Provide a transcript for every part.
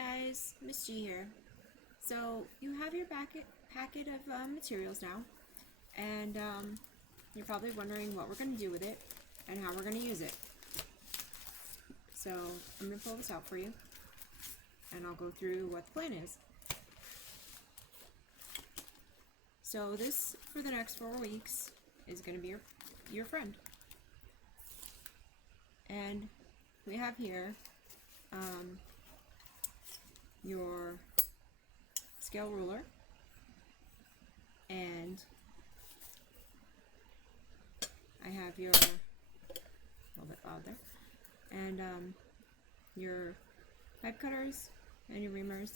guys, Miss G here. So you have your packet of materials now, and you're probably wondering what we're going to do with it and how we're going to use it. So I'm going to pull this out for you, and I'll go through what the plan is. So this, for the next 4 weeks, is going to be your friend. And we have here your scale ruler, and I have your, a little bit loud there, and your pipe cutters and your reamers,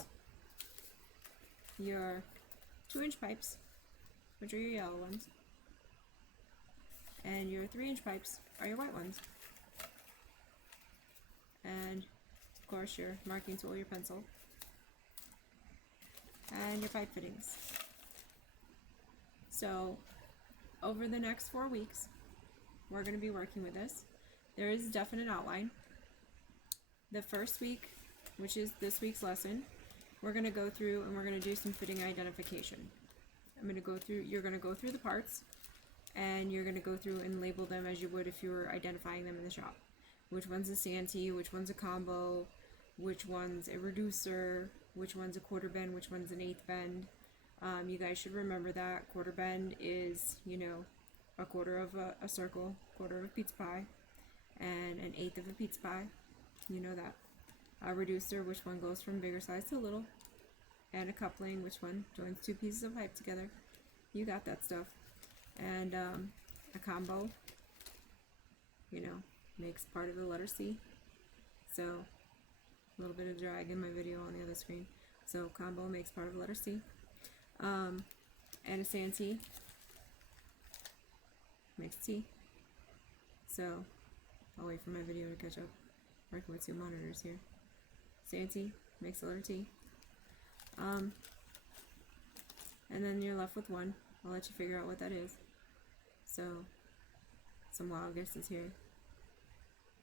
your 2-inch pipes, which are your yellow ones, and your 3-inch pipes are your white ones, and of course your marking tool, your pencil, and your pipe fittings. So over the next 4 weeks we're going to be working with this. There is a definite outline. The first week, which is this week's lesson, we're going to go through and we're going to do some fitting identification. You're going to go through the parts, and you're going to go through and label them as you would if you were identifying them in the shop. Which one's a Santee, which one's a combo, which one's a reducer, which one's a quarter bend, which one's an eighth bend. You guys should remember that quarter bend is, a quarter of a circle, quarter of a pizza pie, and an eighth of a pizza pie. You know that. A reducer, which one goes from bigger size to little, and a coupling, which one joins 2 pieces of pipe together. You got that stuff. And a combo, makes part of the letter C. So a little bit of drag in my video on the other screen. So combo makes part of the letter C. And a Santee makes T. So I'll wait for my video to catch up. Working with 2 monitors here. Santee makes the letter T. And then you're left with 1. I'll let you figure out what that is. So some wild guesses here.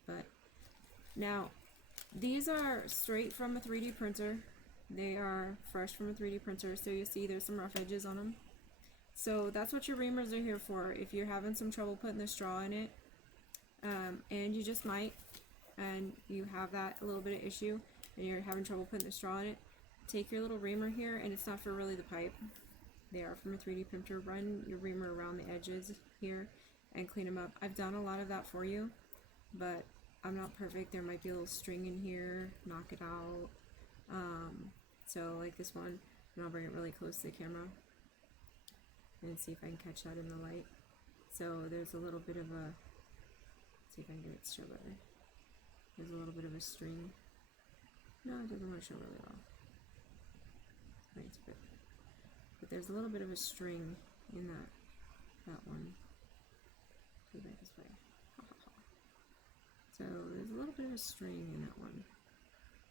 But now these are straight from a 3D printer. They are fresh from a 3D printer, so you see there's some rough edges on them. So that's what your reamers are here for. If you're having some trouble putting the straw in it, and you just might, and you have that a little bit of issue, and you're having trouble putting the straw in it, take your little reamer here, and it's not for really the pipe. They are from a 3D printer. Run your reamer around the edges here and clean them up. I've done a lot of that for you, but I'm not perfect. There might be a little string in here. Knock it out. So like this one, and I'll bring it really close to the camera and see if I can catch that in the light. So there's a little bit of a, see if I can get it to show better. There's a little bit of a string. No, it doesn't want to show really well. But there's a little bit of a string in that one. See that this way. So there's a little bit of a string in that one.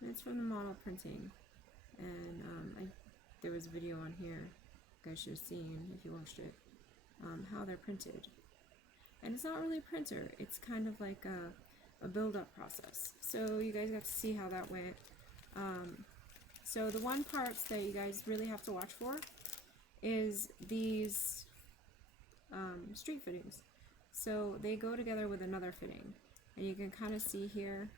And it's from the model printing. And there was a video on here, you guys should have seen if you watched it, how they're printed. And it's not really a printer, it's kind of like a build-up process. So you guys got to see how that went. So the one parts that you guys really have to watch for is these street fittings. So they go together with another fitting, and you can kind of see here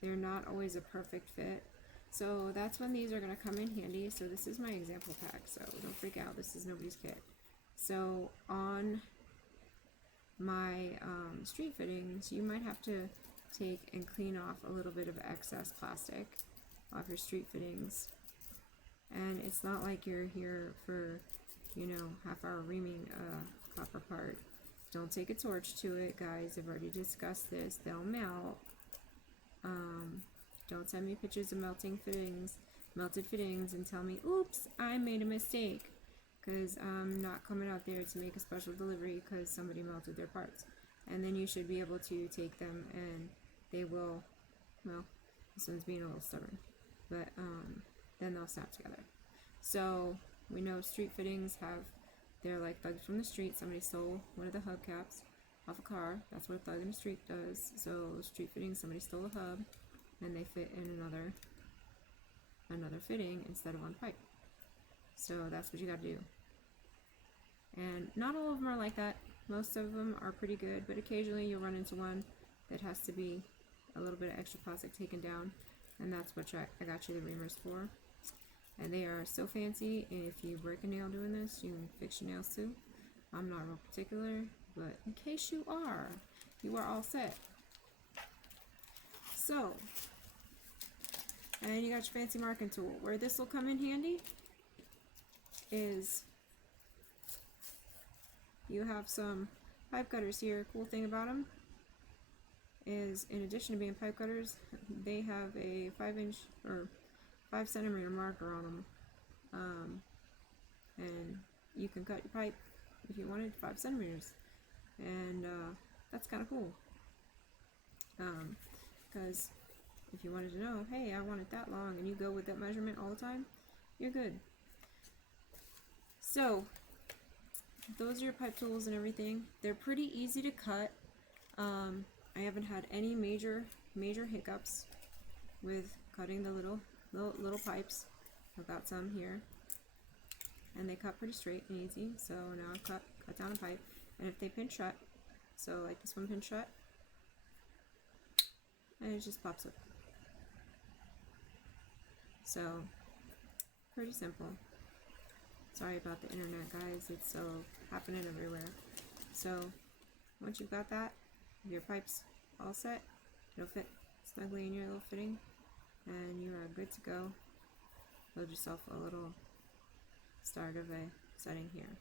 they're not always a perfect fit. So that's when these are going to come in handy. So this is my example pack, so don't freak out, this is nobody's kit. So on my street fittings, you might have to take and clean off a little bit of excess plastic off your street fittings. And it's not like you're here for, half-hour reaming a copper part. Don't take a torch to it, guys. I've already discussed this. They'll melt. Don't send me pictures of melted fittings, and tell me, oops, I made a mistake. Because I'm not coming out there to make a special delivery because somebody melted their parts. And then you should be able to take them, and they will, well, this one's being a little stubborn, but then they'll snap together. So we know street fittings they're like thugs from the street. Somebody stole one of the hubcaps off a car. That's what a thug in the street does. So street fittings, somebody stole a hub, and they fit in another another fitting instead of one pipe. So that's what you got to do. And not all of them are like that. Most of them are pretty good, but occasionally you'll run into one that has to be a little bit of extra plastic taken down, and that's what I got you the reamers for. And they are so fancy, and if you break a nail doing this, you can fix your nails too. I'm not real particular, but in case you are all set. So, and you got your fancy marking tool. Where this will come in handy is you have some pipe cutters here. Cool thing about them is, in addition to being pipe cutters, they have a 5-inch or 5 centimeter marker on them, and you can cut your pipe if you wanted 5 centimeters, and that's kind of cool, because if you wanted to know, hey, I want it that long, and you go with that measurement all the time, you're good. So those are your pipe tools and everything. They're pretty easy to cut. I haven't had any major hiccups with cutting the little pipes. I've got some here, and they cut pretty straight and easy. So now I've cut down a pipe, and if they pinch shut, so like this one pinch shut, and it just pops up. So pretty simple. Sorry about the internet, guys. It's so happening everywhere. So once you've got that, your pipes all set, it'll fit snugly in your little fitting, and you are good to go. Build yourself a little start of a setting here.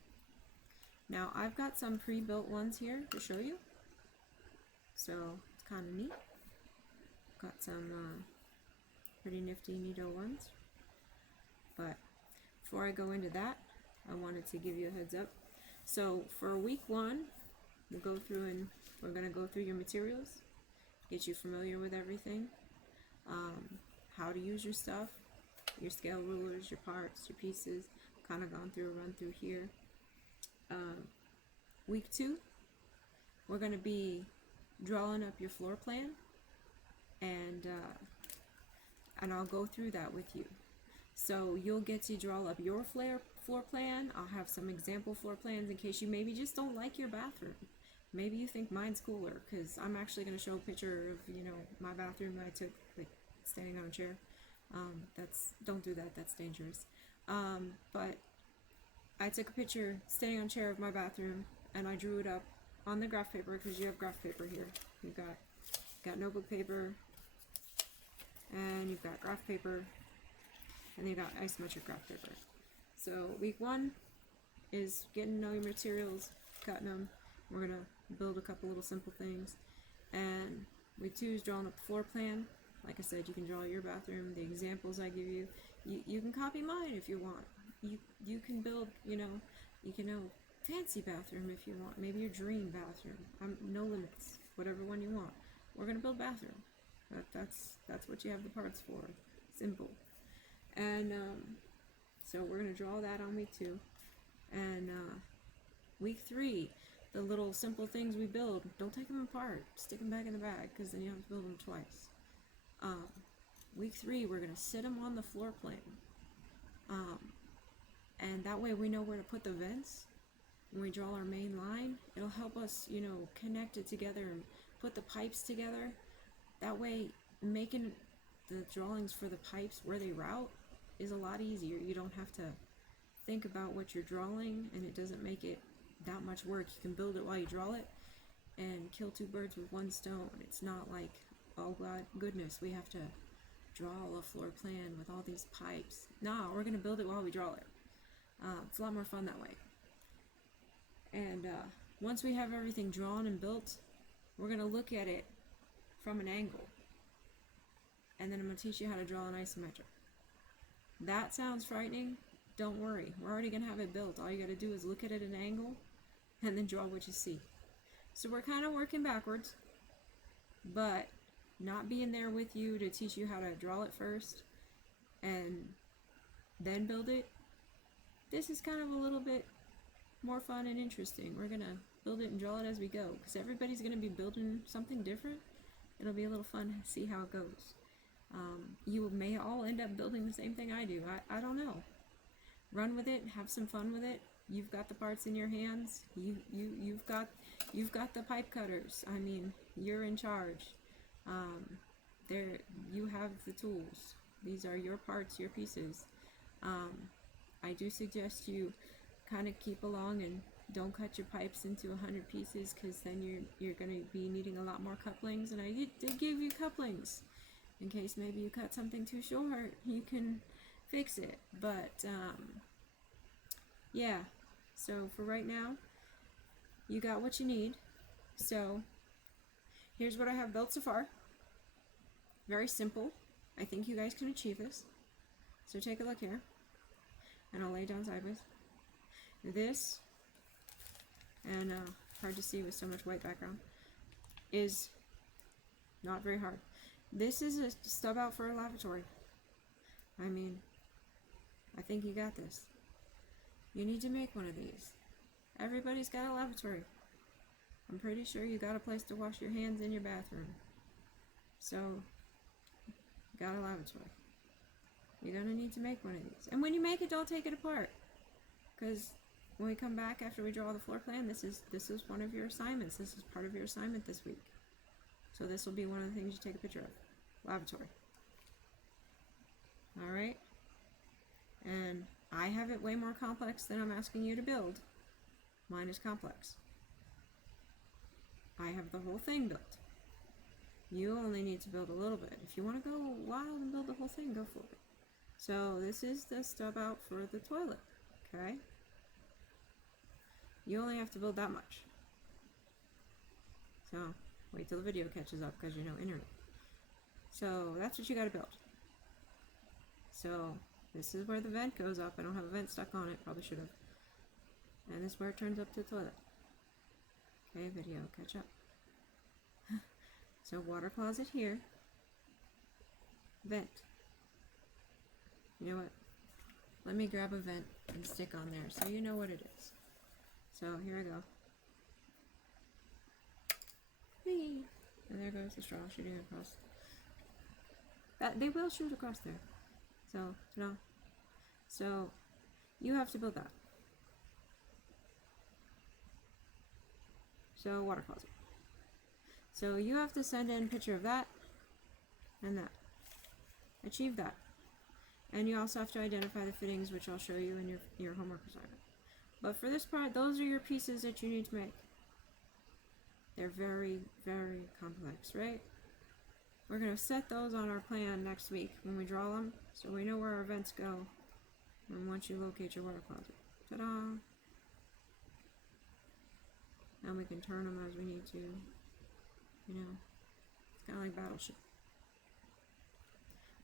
Now I've got some pre-built ones here to show you, so it's kind of neat. Got some pretty nifty neato ones, but before I go into that, I wanted to give you a heads up. So for week 1, we're going to go through your materials, get you familiar with everything, how to use your stuff, your scale rulers, your parts, your pieces. Kind of gone through a run through here. Week 2, we're going to be drawing up your floor plan, and I'll go through that with you. So you'll get to draw up your floor plan. I'll have some example floor plans in case you maybe just don't like your bathroom. Maybe you think mine's cooler, because I'm actually going to show a picture of, my bathroom that I took, like, standing on a chair. Don't do that, that's dangerous. But I took a picture standing on a chair of my bathroom, and I drew it up on the graph paper, because you have graph paper here. You've got notebook paper, and you've got graph paper, and then you've got isometric graph paper. So week 1 is getting to know your materials, cutting them. We're going to build a couple little simple things. And week 2 is drawing up a floor plan. Like I said, you can draw your bathroom, the examples I give you. You can copy mine if you want. You can build, fancy bathroom if you want. Maybe your dream bathroom. No limits. Whatever one you want. We're going to build bathroom. That's what you have the parts for. Simple. And so we're going to draw that on week 2. And week 3, the little simple things we build, don't take them apart. Stick them back in the bag, because then you have to build them twice. Week 3, we're going to sit them on the floor plan. And that way we know where to put the vents. When we draw our main line, it'll help us, connect it together and put the pipes together. That way, making the drawings for the pipes where they route is a lot easier. You don't have to think about what you're drawing, and it doesn't make it that much work. You can build it while you draw it and kill 2 birds with 1 stone. It's not like, oh god, goodness, we have to draw a floor plan with all these pipes. No, we're going to build it while we draw it. It's a lot more fun that way. And once we have everything drawn and built, we're going to look at it from an angle. And then I'm going to teach you how to draw an isometric. That sounds frightening? Don't worry. We're already going to have it built. All you got to do is look at it at an angle and then draw what you see. So we're kind of working backwards, but not being there with you to teach you how to draw it first and then build it. This is kind of a little bit more fun and interesting. We're going to build it and draw it as we go, because everybody's going to be building something different. It'll be a little fun to see how it goes. You may all end up building the same thing I do. I don't know. Run with it, have some fun with it. You've got the parts in your hands. You've got the pipe cutters. I mean, you're in charge. There, you have the tools. These are your parts, your pieces. I do suggest you kind of keep along and don't cut your pipes into 100 pieces, because then you're going to be needing a lot more couplings, and I did give you couplings in case maybe you cut something too short. You can fix it. But yeah, so for right now you got what you need. So here's what I have built so far. Very simple. I think you guys can achieve this. So take a look here, and I'll lay down sideways. This, and hard to see with so much white background, is not very hard. This is a stub out for a lavatory. I mean, I think you got this. You need to make one of these. Everybody's got a lavatory. I'm pretty sure you got a place to wash your hands in your bathroom. So, you got a lavatory. You're gonna need to make one of these. And when you make it, don't take it apart, because when we come back after we draw the floor plan, this is one of your assignments. This is part of your assignment this week. So this will be one of the things you take a picture of. Lavatory. Alright? And I have it way more complex than I'm asking you to build. Mine is complex. I have the whole thing built. You only need to build a little bit. If you want to go wild and build the whole thing, go for it. So this is the stub out for the toilet. Okay? You only have to build that much. So wait till the video catches up, because you know internet. So that's what you got to build. So this is where the vent goes up. I don't have a vent stuck on it. Probably should have. And this is where it turns up to the toilet. Okay, video, catch up. So water closet here. Vent. You know what? Let me grab a vent and stick on there so you know what it is. So here I go. Whee! And there goes the straw shooting across. They will shoot across there. So, ta-da. So, you have to build that. So, water closet. So, you have to send in a picture of that and that. Achieve that. And you also have to identify the fittings, which I'll show you in your homework assignment. But for this part, those are your pieces that you need to make. They're very, very complex, right? We're going to set those on our plan next week when we draw them, so we know where our vents go. And once you locate your water closet. Ta-da! And we can turn them as we need to. You know, it's kind of like Battleship.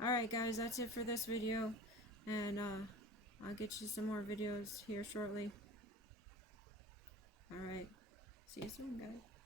Alright guys, that's it for this video. And I'll get you some more videos here shortly. Alright, see you soon guys.